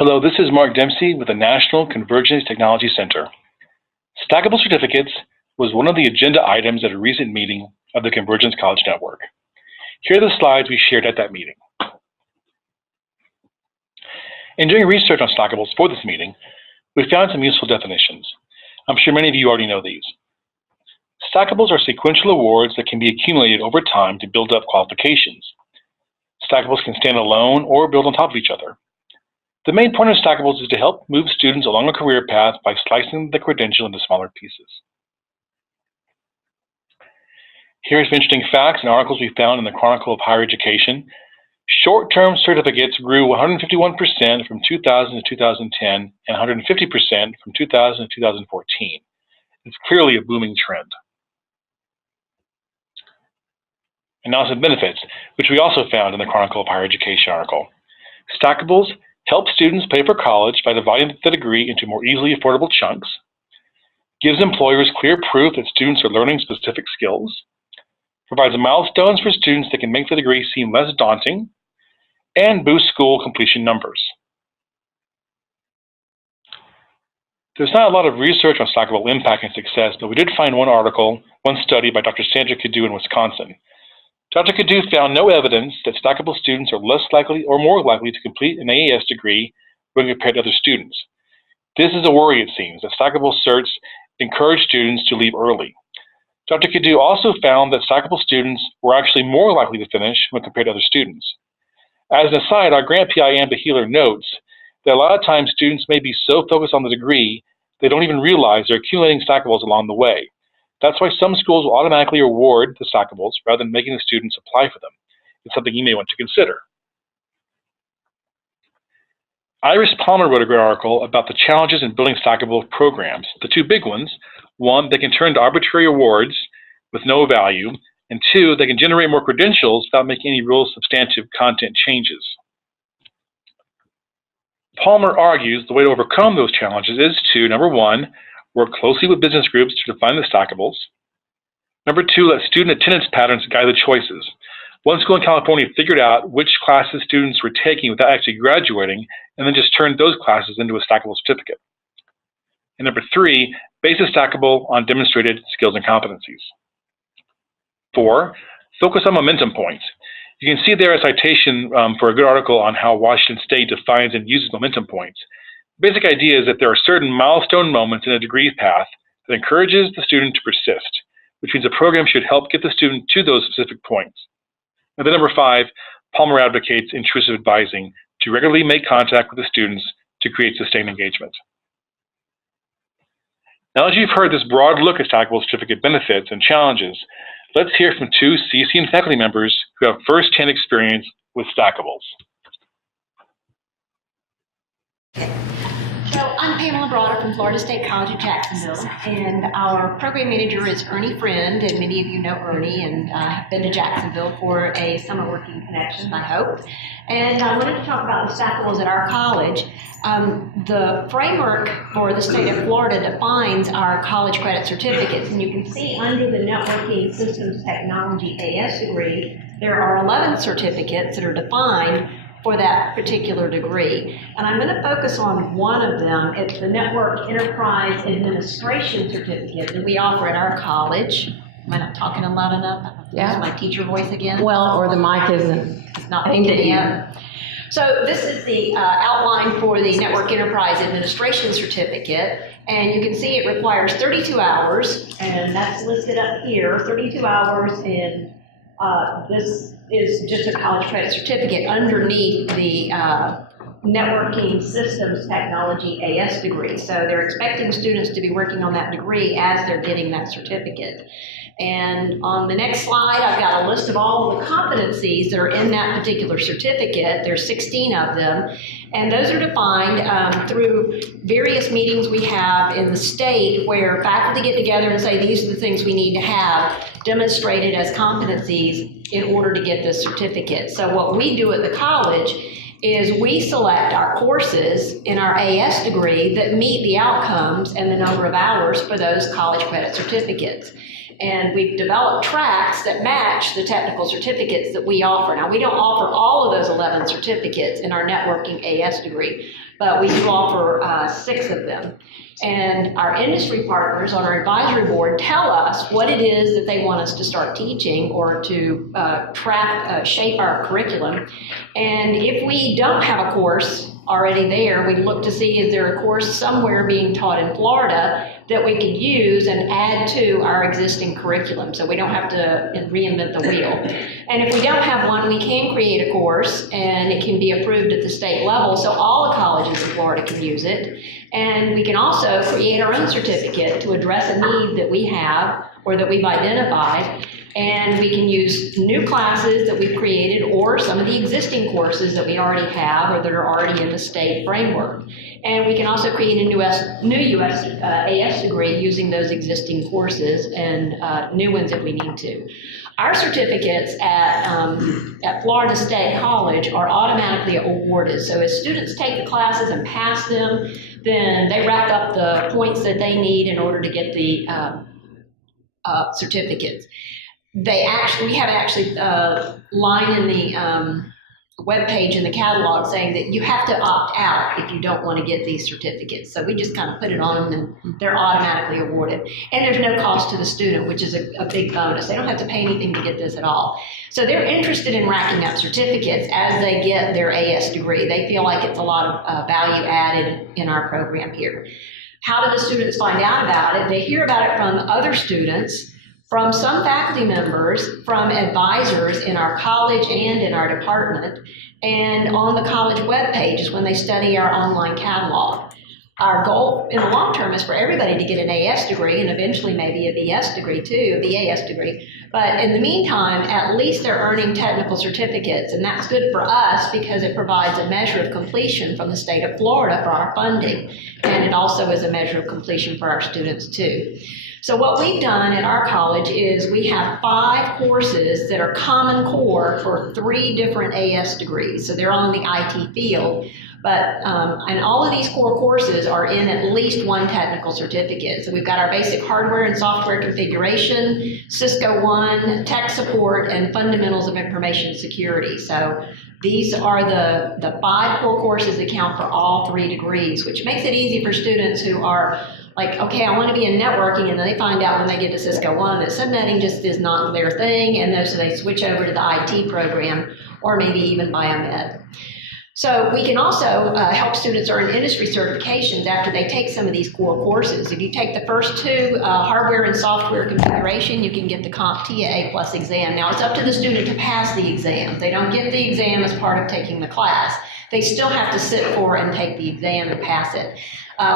Hello, this is Mark Dempsey with the National Convergence Technology Center. Stackable certificates was one of the agenda items at a recent meeting of the Convergence College Network. Here are the slides we shared at that meeting. In doing research on stackables for this meeting, we found some useful definitions. I'm sure many of you already know these. Stackables are sequential awards that can be accumulated over time to build up qualifications. Stackables can stand alone or build on top of each other. The main point of stackables is to help move students along a career path by slicing the credential into smaller pieces. Here's some interesting facts and articles we found in the Chronicle of Higher Education. Short-term certificates grew 151% from 2000 to 2010 and 150% from 2000 to 2014. It's clearly a booming trend. And now some benefits, which we also found in the Chronicle of Higher Education article. Stackables help students pay for college by dividing the degree into more easily affordable chunks, gives employers clear proof that students are learning specific skills, provides milestones for students that can make the degree seem less daunting, and boosts school completion numbers. There's not a lot of research on stackable impact and success, but we did find one study by Dr. Sandra Cadu in Wisconsin. Dr. Cadu found no evidence that stackable students are less likely or more likely to complete an AAS degree when compared to other students. This is a worry, it seems, that stackable certs encourage students to leave early. Dr. Cadu also found that stackable students were actually more likely to finish when compared to other students. As an aside, our grant PI Amber Healer notes that a lot of times students may be so focused on the degree they don't even realize they're accumulating stackables along the way. That's why some schools will automatically award the stackables rather than making the students apply for them. It's something you may want to consider. Iris Palmer wrote a great article about the challenges in building stackable programs. The two big ones: one, they can turn to arbitrary awards with no value, and two, they can generate more credentials without making any real substantive content changes. Palmer argues the way to overcome those challenges is to, number one, work closely with business groups to define the stackables. Number two, let student attendance patterns guide the choices. One school in California figured out which classes students were taking without actually graduating, and then just turned those classes into a stackable certificate. And number three, base a stackable on demonstrated skills and competencies. 4, focus on momentum points. You can see there a citation for a good article on how Washington State defines and uses momentum points. The basic idea is that there are certain milestone moments in a degree path that encourages the student to persist, which means a program should help get the student to those specific points. And then number 5, Palmer advocates intrusive advising to regularly make contact with the students to create sustained engagement. Now, as you've heard this broad look at stackable certificate benefits and challenges, let's hear from two CCN faculty members who have first-hand experience with stackables. So I'm Pamela Broader from Florida State College of Jacksonville, and our program manager is Ernie Friend, and many of you know Ernie and have been to Jacksonville for a summer working connection, I hope. And I wanted to talk about the stackables at our college. The framework for the state of Florida defines our college credit certificates, and you can see under the Networking Systems Technology AS degree, there are 11 certificates that are defined for that particular degree. And I'm going to focus on one of them. It's the Network Enterprise Administration Certificate that we offer at our college. Am I not talking loud enough? Yeah. Is my teacher voice again? Well, or the mic isn't. It's not picking up. So this is the outline for the Network Enterprise Administration Certificate. And you can see it requires 32 hours, and that's listed up here, 32 hours in this is just a college credit certificate underneath the Networking Systems Technology AS degree. So they're expecting students to be working on that degree as they're getting that certificate. And on the next slide, I've got a list of all the competencies that are in that particular certificate. There's 16 of them. And those are defined through various meetings we have in the state where faculty get together and say, these are the things we need to have demonstrated as competencies in order to get this certificate. So what we do at the college is we select our courses in our AS degree that meet the outcomes and the number of hours for those college credit certificates. And we've developed tracks that match the technical certificates that we offer. Now, we don't offer all of those 11 certificates in our networking AS degree, but we do offer 6 of them. And our industry partners on our advisory board tell us what it is that they want us to start teaching or to shape our curriculum. And if we don't have a course already there, we look to see is there a course somewhere being taught in Florida that we could use and add to our existing curriculum so we don't have to reinvent the wheel. And if we don't have one, we can create a course and it can be approved at the state level so all the colleges in Florida can use it. And we can also create our own certificate to address a need that we have or that we've identified. And we can use new classes that we've created or some of the existing courses that we already have or that are already in the state framework. And we can also create a new US AS degree using those existing courses and new ones if we need to. Our certificates at Florida State College are automatically awarded. So as students take the classes and pass them, then they rack up the points that they need in order to get the certificates. We have actually line in the web page in the catalog saying that you have to opt out if you don't want to get these certificates. So we just kind of put it on them and they're automatically awarded. And there's no cost to the student, which is a big bonus. They don't have to pay anything to get this at all. So they're interested in racking up certificates as they get their AS degree. They feel like it's a lot of value added in our program here. How do the students find out about it? They hear about it from other students, from some faculty members, from advisors in our college and in our department, and on the college web pages when they study our online catalog. Our goal in the long term is for everybody to get an AS degree and eventually maybe a BS degree too, a BAS degree. But in the meantime, at least they're earning technical certificates, and that's good for us because it provides a measure of completion from the state of Florida for our funding, and it also is a measure of completion for our students too. So what we've done at our college is we have 5 courses that are common core for 3 different AS degrees. So they're on the IT field, but and all of these core courses are in at least 1 technical certificate. So we've got our basic hardware and software configuration, Cisco One, tech support, and fundamentals of information security. So these are the 5 core courses that count for all 3 degrees, which makes it easy for students who are like, okay, I want to be in networking, and then they find out when they get to Cisco One that subnetting just is not their thing, and so they switch over to the IT program or maybe even biomed. So we can also help students earn industry certifications after they take some of these core courses. If you take the first 2, hardware and software configuration, you can get the CompTIA A+ exam. Now it's up to the student to pass the exam. They don't get the exam as part of taking the class. They still have to sit for and take the exam and pass it.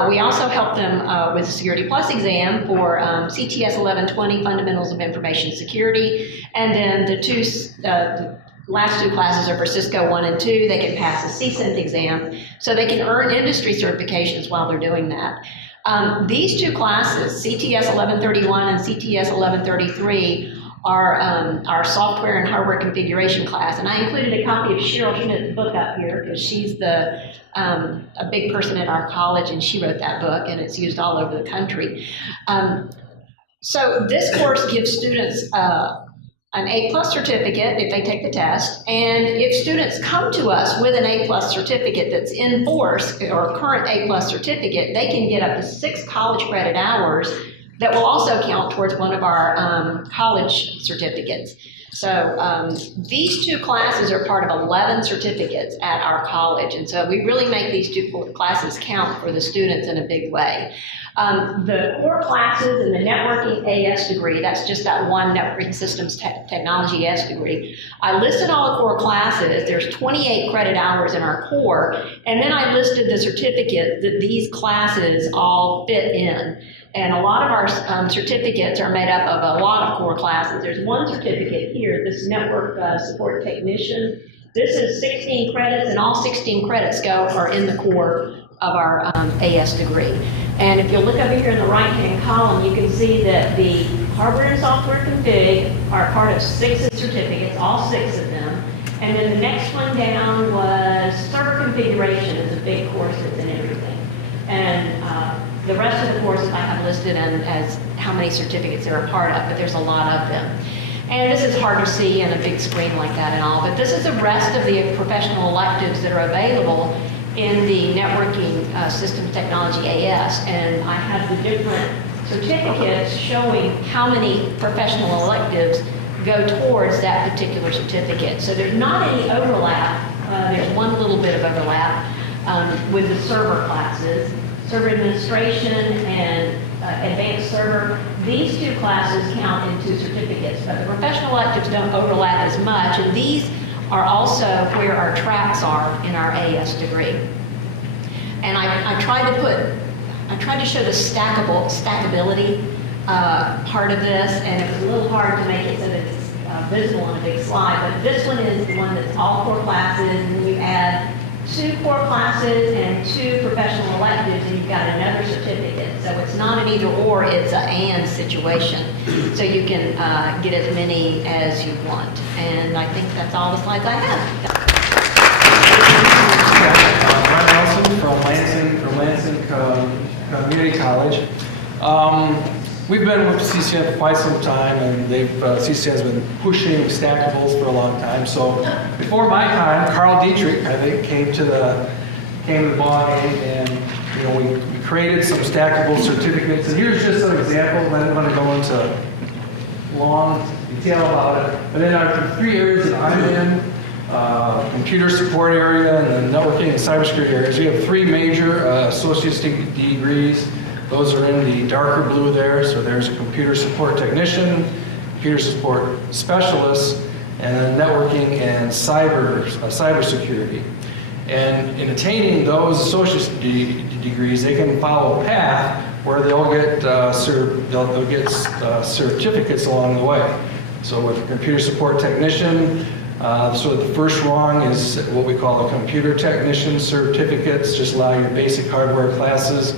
We also help them with the Security Plus exam for CTS 1120, Fundamentals of Information Security, and then the last 2 classes are for Cisco 1 and 2. They can pass the CCN exam, so they can earn industry certifications while they're doing that. These 2 classes, CTS 1131 and CTS 1133, are our software and hardware configuration class. And I included a copy of Cheryl Schmidt's book up here because she's a big person at our college, and she wrote that book, and it's used all over the country. So this course gives students an A+ certificate if they take the test, and if students come to us with an A+ certificate that's in force or a current A+ certificate, they can get up to 6 college credit hours that will also count towards one of our college certificates. So these 2 classes are part of 11 certificates at our college, and so we really make these 2 classes count for the students in a big way. The core classes and the networking AS degree, that's just that one networking systems technology S degree. I listed all the core classes. There's 28 credit hours in our core, and then I listed the certificates that these classes all fit in. And a lot of our certificates are made up of a lot of core classes. There's one certificate here, this network support technician. This is 16 credits, and all 16 credits are in the core of our AS degree. And if you look over here in the right-hand column, you can see that the hardware and software config are part of 6 certificates, all 6 of them. And then the next one down was server configuration is a big course that's in everything. And The rest of the courses I have listed as how many certificates they're a part of, but there's a lot of them. And this is hard to see on a big screen like that and all, but this is the rest of the professional electives that are available in the Networking Systems Technology AS. And I have the different certificates showing how many professional electives go towards that particular certificate. So there's not any overlap. There's one little bit of overlap with the server classes, server administration and advanced server. These two classes count into certificates, but the professional electives don't overlap as much, and these are also where our tracks are in our AS degree. And I tried to show the stackability part of this, and it was a little hard to make it so that it's visible on a big slide, but this one is the one that's all core classes, and then you add 2 core classes and 2 professional electives, and you've got another certificate. So it's not an either or, it's an and situation. So you can get as many as you want. And I think that's all the slides I have. Mark Dempsey from Lansing Community College. We've been with CCN for quite some time, and CCN has been pushing Stackables for a long time. So before my time, Carlisle Dietrich, I think, came to the ball game, and we created some Stackable certificates. And here's just an example. I don't want to go into long detail about it, but in our 3 areas that I'm in, computer support area and the networking and cybersecurity areas, we have 3 major associate's degrees. Those are in the darker blue there. So there's a computer support technician, computer support specialist, and then networking and cybersecurity. And in attaining those associate's degrees, they can follow a path where they'll get certificates along the way. So with a computer support technician, so the first rung is what we call a computer technician certificates, just allow your basic hardware classes.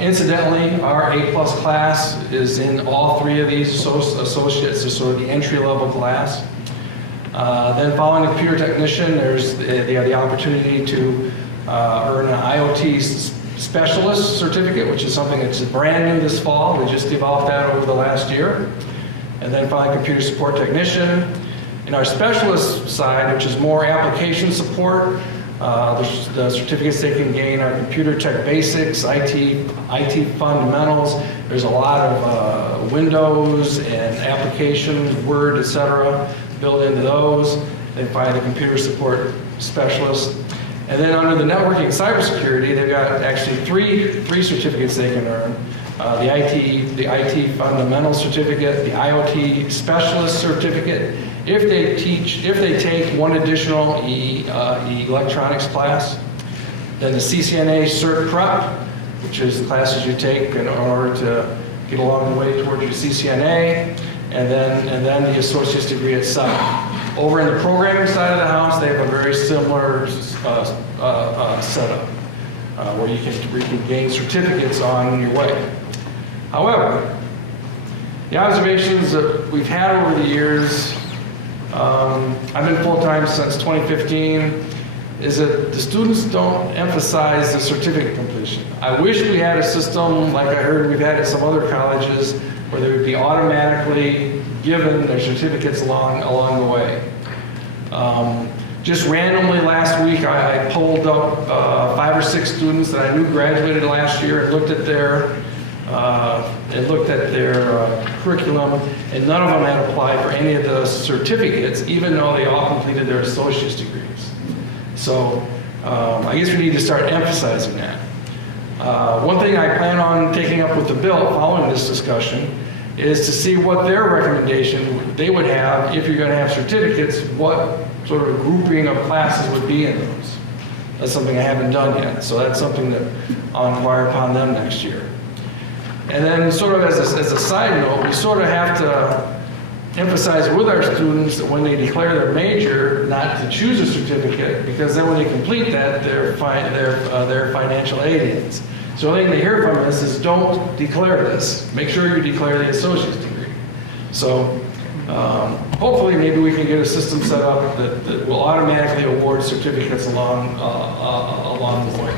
Incidentally, our A+ class is in all 3 of these associates, so sort of the entry-level class. Then following the computer technician, they have the opportunity to earn an IoT specialist certificate, which is something that's brand new this fall. We just developed that over the last year. And then following computer support technician. In our specialist side, which is more application support, the certificates they can gain are computer tech basics, IT fundamentals. There's a lot of Windows and applications, Word, etc. built into those. They find the computer support specialist. And then under the networking and cybersecurity, they've got actually three certificates they can earn. The IT fundamental certificate, the IoT specialist certificate, if they take one additional electronics class. Then the CCNA Cert Prep, which is the classes you take in order to get along the way towards your CCNA, and then the associate's degree itself. Over in the programming side of the house, they have a very similar setup where you can gain certificates on your way. However, the observations that we've had over the years, I've been full-time since 2015, is that the students don't emphasize the certificate completion. I wish we had a system like I heard we've had at some other colleges where they would be automatically given their certificates along the way. Just randomly last week, I pulled up 5 or 6 students that I knew graduated last year and looked at their curriculum, and none of them had applied for any of the certificates, even though they all completed their associate's degrees. So I guess we need to start emphasizing that. One thing I plan on taking up with the bill following this discussion is to see what their recommendation they would have if you're going to have certificates, what sort of grouping of classes would be in those. That's something I haven't done yet, so that's something that I'll inquire upon them next year. And then sort of as a side note, we sort of have to emphasize with our students that when they declare their major, not to choose a certificate, because then when they complete that, they're financial aid aids. So the thing they hear from us is don't declare this. Make sure you declare the associate's degree. So hopefully maybe we can get a system set up that will automatically award certificates along the way.